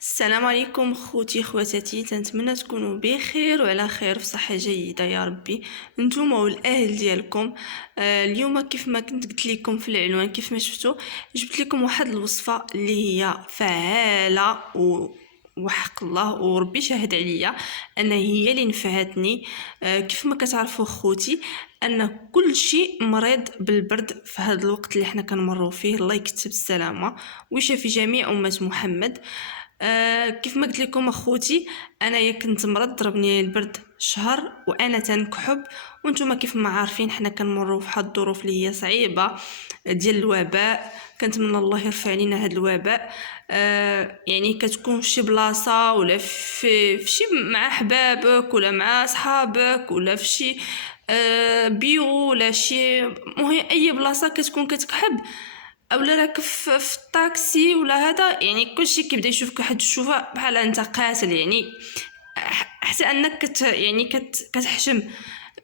السلام عليكم خوتي خواتاتي، تنتمنى تكونوا بخير وعلى خير في صحه جيده يا ربي نتوما والاهل ديالكم. اليوم كيف ما كنت قلت لكم في العنوان، كيف ما شفتوا جبت لكم واحد الوصفه اللي هي فعاله وحق الله وربي شاهد عليا ان هي اللي نفعتني. كيف ما كتعرفوا خوتي ان كل شيء مريض بالبرد في هذا الوقت اللي حنا كنمروا فيه، الله يكتب السلامه ويشافي جميع امه محمد. كيف ما قلت لكم اخوتي، انايا كنت مرض، ضربني البرد شهر وانا تنكحب، وانتم كيف ما عارفين حنا كنمروا في واحد الظروف اللي هي صعيبه ديال الوباء. كنتمنى الله يرفع علينا هذا الوباء. يعني كتكون في شي بلاصه ولا في شي مع احبابك ولا مع اصحابك ولا في شي بيو ولا شي، مهم اي بلاصه كتكون كتكحب اولا راك في الطاكسي ولا هذا، يعني كلشي كيبدا يشوفك واحد الشوفه بحال انت قاتل، يعني حتى انك كتحشم،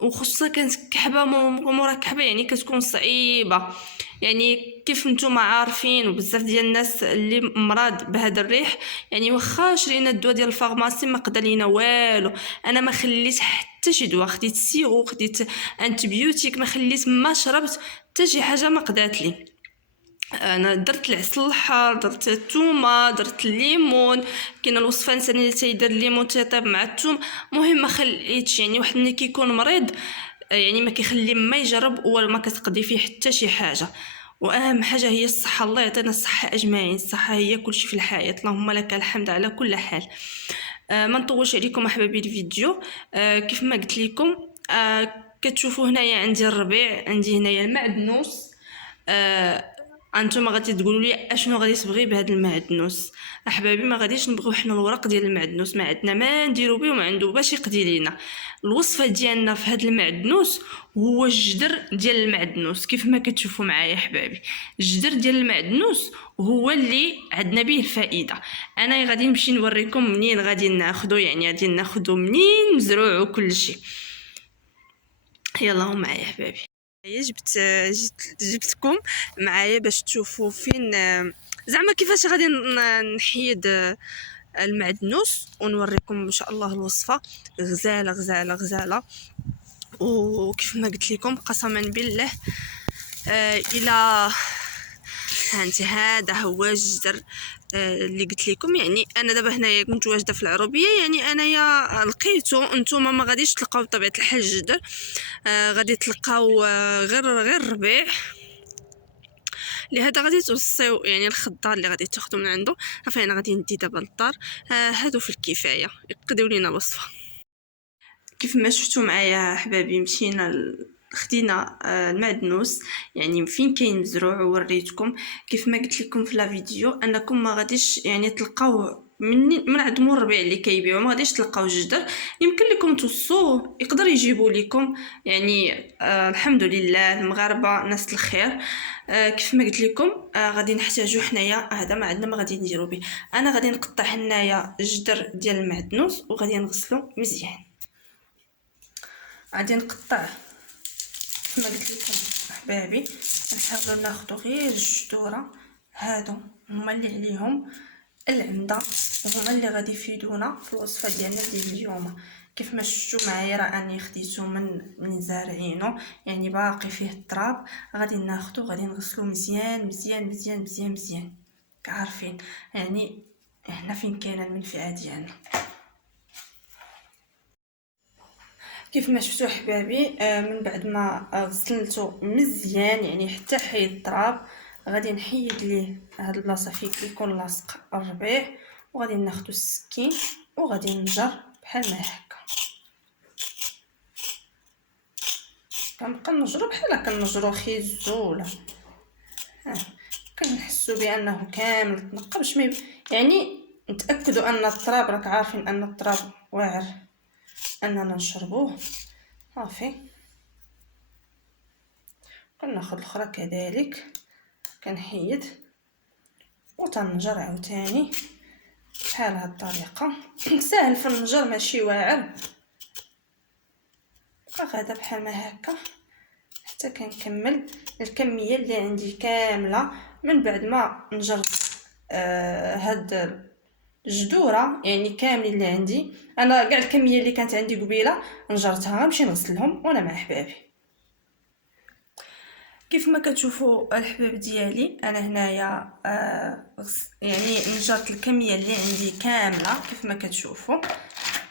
وخصوصا كانت كحبه مورا كحبه، يعني كتكون صعيبه. يعني كيف نتوما عارفين وبزاف ديال الناس اللي مرض بهذا الريح، يعني واخا شرينا الدواء ديال الفارماسي ما قدا لينا والو. انا ما خليت حتى شي دواء، خديت سيرو، خديت انتبيوتيك، ما خليت، ما شربت حتى شي حاجه ما قدات لي. انا درت العسل الحار، درت الثومه، درت الليمون، كاين الوصفه انسان اللي تيدير الليمون تيطيب مع الثوم. مهم ما خليتش، يعني واحد ملي كيكون مريض يعني ما كيخلي ما يجرب ولا ما كتقضي فيه حتى شي حاجه. واهم حاجه هي الصحه، الله يعطينا الصحه اجمعين، الصحه هي كل شيء في الحياه، اللهم لك الحمد على كل حال. ما نطولش عليكم احبابي الفيديو. كيف ما قلت لكم، كتشوفوا هنايا عندي الربيع، عندي هنايا المعدنوس. انتم غادي تقولوا لي اشنو غادي تبغي بهذا المعدنوس. احبابي ما غاديش نبغيو حنا الورق ديال المعدنوس، ما عندنا ما نديرو به وما عنده باش يقضي لينا. الوصفه ديالنا في هذا المعدنوس هو الجدر ديال المعدنوس، كيف ما كتشوفوا معايا احبابي. الجدر ديال المعدنوس هو اللي عندنا به الفائده. انا غادي نمشي نوريكم منين غادي ناخذو، يعني غادي ناخذو منين مزروع وكل شيء. يلا معايا احبابي. هي جبتكم معايا باش تشوفوا فين، زعما كيفاش غادي نحيد المعدنوس ونوريكم ان شاء الله الوصفه غزاله غزاله غزاله. وكيف ما قلت لكم قسما بالله، الى هانتي هذا هو الجدر اللي قلت لكم. يعني انا دابا هنايا كنت واجده في العربيه، يعني انايا لقيته، نتوما ما غاديش تلقاو بطبيعه الحال الجدر، غادي تلقاو غير ربيع. لهذا غادي توصيو يعني الخضار اللي غادي تاخذوا من عنده. صافي انا غادي ندي دابا للدار، هادو في الكفايه يقضيو لينا الوصفه. كيف ما شفتوا معايا احبابي، مشينا خدينا المعدنوس، يعني فين كاين مزروع، ووريتكم كيف ما قلت لكم في لا فيديو انكم ما غاديش يعني تلقاو من عند مور الربيع اللي كيبيعوا، ما غاديش تلقاو الجدر. يمكن لكم توصوه، يقدر يجيبوا لكم، يعني الحمد لله المغاربه ناس الخير. كيف ما قلت لكم غادي نحتاجو حنايا هذا، ما عندنا ما غادي نديرو به. انا غادي نقطع هنايا الجدر ديال المعدنوس وغادي نغسلو مزيان. غادي نقطع كما قلت لكم احبابي، نحاولوا ناخذوا غير الجذوره، هادو هما اللي عليهم العمده، وهما اللي غادي يفيدونا في الوصفه ديالنا ديال اليوم. كيف ما شفتوا معايا راه اني خديته من زارعينه، يعني باقي فيه التراب. غادي ناخذو غادي نغسلو مزيان مزيان مزيان مزيان مزيان، كعارفين يعني هنا فين كاينه المنفعه ديالنا. كيف ما شفتوا حبابي، من بعد ما غسلته مزيان يعني حتى حيد التراب، غادي نحيد ليه هاد البلاصه فين كيكون لاصق الربيع، وغادي ناخذ السكين وغادي نجر بحال ما هكا. كنبقى نجرو بحال كنجرو خيزوله، كنحسوا بانه كامل تنقى باش ما يعني نتاكدوا ان التراب، راك عارفين ان التراب واعر اننا نشربوه. صافي كناخذ الاخرى كذلك، كنحيد وتنجر عاوتاني بحال هاد الطريقه. ساهل في النجر ماشي واعر، بقى غادا بحال ما هكا حتى كنكمل الكميه اللي عندي كامله. من بعد ما نجرت هاد الجذوره يعني كاملين اللي عندي. انا كاع الكميه اللي كانت عندي قبيله نجرتها، غنمشي نغسلهم وانا مع حبابي. كيف ما كتشوفوا الحباب ديالي انا هنايا يعني نجرت الكميه اللي عندي كامله. كيف ما كتشوفوا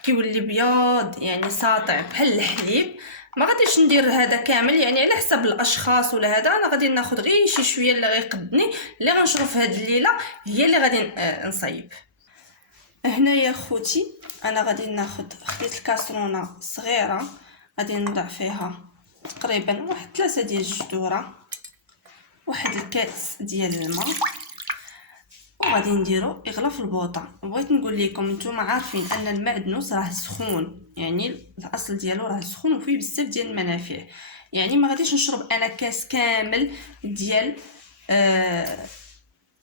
كيولي بياض يعني ساطع بحال الحليب. ما غاديش ندير هذا كامل يعني على حسب الاشخاص ولا هذا، انا غادي ناخذ غير شي شويه اللي غيقدني اللي غنشرب في هذه الليله هي اللي غادي نصايب. هنايا خوتي انا غادي ناخذ خديت الكاسرونه صغيره، غادي نضع فيها تقريبا واحد 3 ديال الجذوره، واحد الكاس ديال الماء، وغادي نديرو يغلى في البوطه. بغيت نقول لكم نتوما عارفين ان المعدنوس راه سخون، يعني الاصل ديالو راه سخون وفيه بزاف ديال المنافع. يعني ما غاديش نشرب انا كاس كامل ديال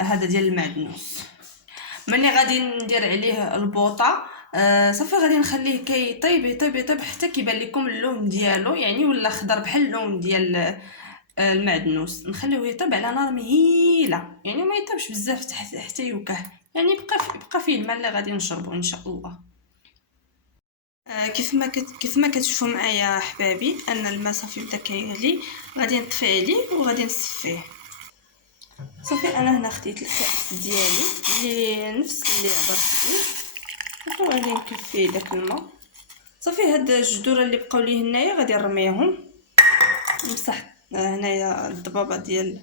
هذا ديال المعدنوس. ملي غادي ندير عليه البوطه صافي غادي نخليه كيطيب يطيب يطيب حتى كيبان لكم اللون ديالو، يعني ولا خضر بحال اللون ديال المعدنوس. نخليوه يطيب على نار مهيله، يعني ما يطيبش بزاف حتى يوكه، يعني بقى فيه الماء اللي غادي نشربه ان شاء الله. كيف ما كتشوفوا معايا احبابي ان الماء صافي بدا كيغلي، غادي نطفي عليه وغادي نصفيه. صافي انا هنا خديت الكاس ديالي اللي نفس اللي عبرت به، وغادي نكفيه داك الماء. صافي هاد الجذور اللي بقاو لي هنايا غادي نرميهم، نمسح هنايا الضبابه ديال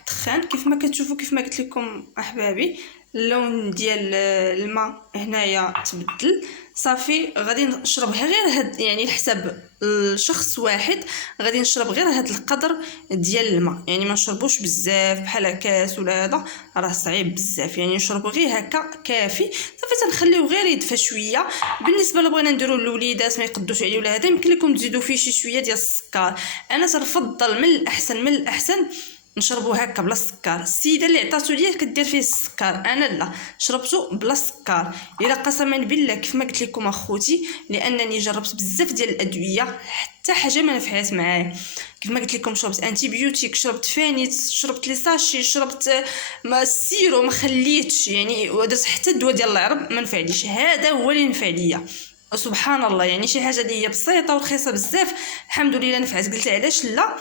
الدخان. كيف ما كتشوفوا كيف ما قلت لكم احبابي اللون ديال الماء هنايا تبدل. صافي غادي نشربها غير هاد يعني لحساب الشخص واحد، غادي نشرب غير هاد القدر ديال الماء، يعني ما نشربوش بزاف بحال كاس ولا هذا راه صعيب بزاف، يعني نشربو غير هكا كافي. صافي تنخليوه غير يدفى شويه. بالنسبه لبغينا نديرو للوليدات ما يقدوش عليه ولا هذا، يمكن لكم تزيدوا فيه شي شويه ديال السكر. انا تنفضل من الاحسن نشربو هكا بلا سكر. السيده اللي عطاتو ليا كدير فيه السكر، انا لا شربته بلا سكر. الا قسما بالله كيف ما قلت لكم اخوتي، لانني جربت بزاف ديال الادويه حتى حاجه ما نفعت معايا. كيف ما قلت لكم شربت انتي بيوتيك، شربت فانيت، شربت لي ساشي، شربت ما السيرو ما خليتش، يعني ودرت حتى الدواء ديال العرب ما نفعليش. هذا هو اللي نفع ليا سبحان الله، يعني شي حاجه اللي هي بسيطه ورخيصه بزاف الحمد لله نفعت. قلت علاش لا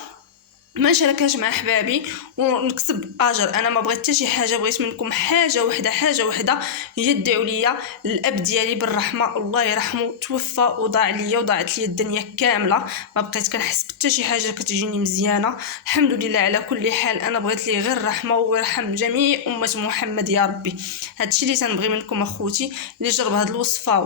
ما نشاركهاش مع احبابي ونكسب اجر. انا ما بغيت حتى شي حاجه، بغيت منكم حاجه وحده هي ادعوا ليا. الاب ديالي بالرحمه الله يرحمه توفى وضاع ليا وضاعت لي الدنيا كامله، ما بقيت كنحس حتى شي حاجه كتجيني مزيانه الحمد لله. على كل حال انا بغيت ليه غير الرحمه ويرحم جميع امه محمد يا ربي. هادشي اللي تنبغي منكم اخوتي اللي جرب هاد الوصفه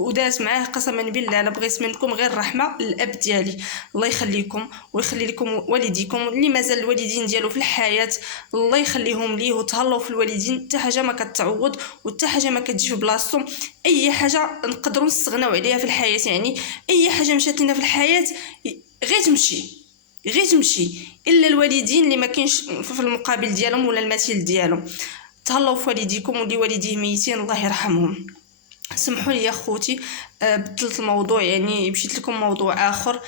ودات معاه قسما بالله. انا بغيت منكم غير الرحمه للاب ديالي، الله يخليكم ويخلي لكم والديكم اللي مازال الوالدين ديالو في الحياه، الله يخليهم ليه وتهلاو في الوالدين. حتى حاجه ما كتعوض وحتى حاجه ما كتجي في بلاصتهم. اي حاجه نقدروا نستغناو عليها في الحياه، يعني اي حاجه مشات لنا في الحياه غير تمشي الا الوالدين اللي ما كاينش في المقابل ديالهم ولا المثيل ديالهم. تهلاو في والديكم واللي والديه ميتين الله يرحمهم. سمحوا لي يا اخوتي بدلت الموضوع، يعني مشيت لكم موضوع اخر.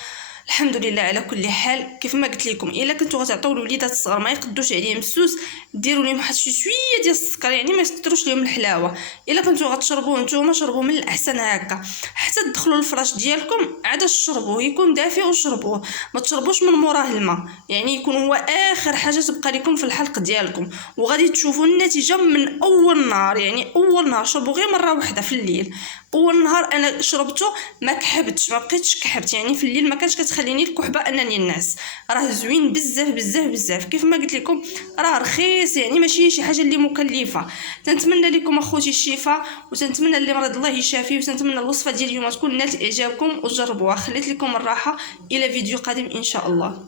الحمد لله على كل حال. كيف ما قلت لكم الا كنتو غتعطيو الوليدات الصغار ما يقدوش عليه مسوس، ديروا لهم واحد شويه ديال السكر، يعني ما تكثروش لهم الحلاوه. الا كنتو غتشربوه نتوما شربوه من الاحسن هكا حتى تدخلوا الفراش ديالكم عاد شربوه يكون دافئ وشربوه. ما تشربوش من موراه الماء، يعني يكون هو اخر حاجه تبقى لكم في الحلق ديالكم، وغادي تشوفوا النتيجه من اول نهار. يعني اول نهار شربوا غير مره واحده في الليل. اول نهار انا شربته ما كحبتش، ما بقيتش كحبت، يعني في الليل ما كانش كتخليني الكحبه انني الناس. راه زوين بزاف بزاف بزاف. كيف ما قلت لكم راه رخيص، يعني ماشي شي حاجه اللي مكلفه. تنتمنى لكم اخوتي الشفاء، وتنتمنى اللي مرض الله يشافيه، وتنتمنى الوصفه ديال اليوم تكون نالت اعجابكم وجربوها. خليت لكم الراحه الى فيديو قادم ان شاء الله.